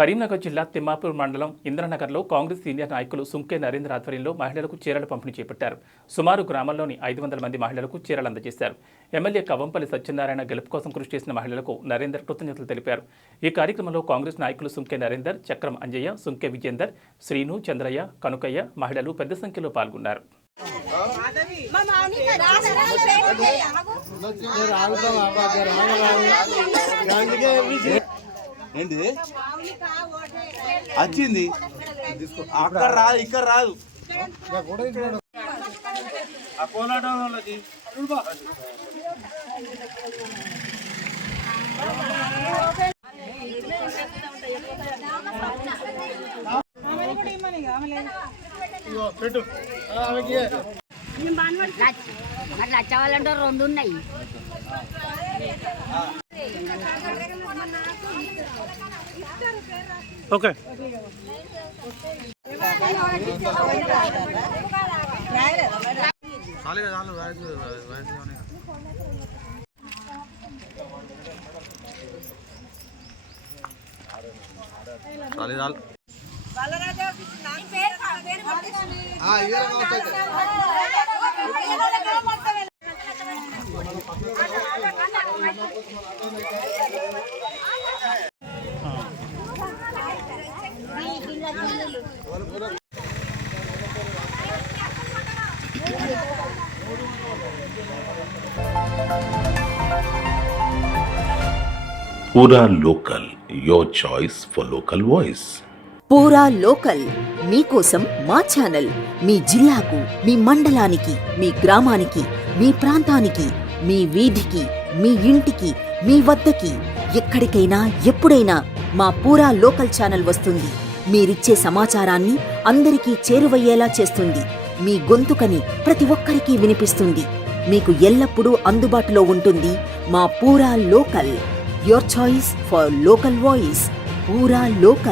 కరీంనగర్ జిల్లా తిమ్మాపూర్ మండలం ఇంద్రనగర్లో కాంగ్రెస్ సీనియర్ నాయకులు సుంకే నరేంద్ర ఆధ్వర్యంలో మహిళలకు చీరల పంపిణీ చేపట్టారు. సుమారు గ్రామాల్లోని 500 మంది మహిళలకు చీరలు అందజేశారు. ఎమ్మెల్యే కవంపల్లి సత్యనారాయణ గెలుపు కోసం కృషి చేసిన మహిళలకు నరేందర్ కృతజ్ఞతలు తెలిపారు. ఈ కార్యక్రమంలో కాంగ్రెస్ నాయకులు సుంకే నరేందర్, చక్రం అంజయ్య, సుంకే విజేందర్, శ్రీను, చంద్రయ్య, కనుకయ్య మహిళలు పెద్ద సంఖ్యలో పాల్గొన్నారు. ఏంటిది వచ్చింది అక్కడ రాదు ఇక్కడ రాదు కోలాటం వాళ్ళకి పెట్టు నచ్చవాలంటే రెండు ఉన్నాయి. ఓకే पूरा local, your choice for local voice. పూరా లోకల్ మీకోసం మా ఛానల్. మీ జిల్లాకు, మీ మండలానికి, మీ గ్రామానికి, మీ ప్రాంతానికి, మీ వీధికి, మీ ఇంటికి, మీ వద్దకి, ఎక్కడికైనా ఎప్పుడైనా మా పూరా లోకల్ ఛానల్ వస్తుంది. మీరిచ్చే సమాచారాన్ని అందరికీ చేరువయ్యేలా చేస్తుంది. మీ గొంతుకని ప్రతి ఒక్కరికి వినిపిస్తుంది. మీకు ఎల్లప్పుడూ అందుబాటులో ఉంటుంది మా పూరా local. Your choice for local voice. పూరా లోకల్.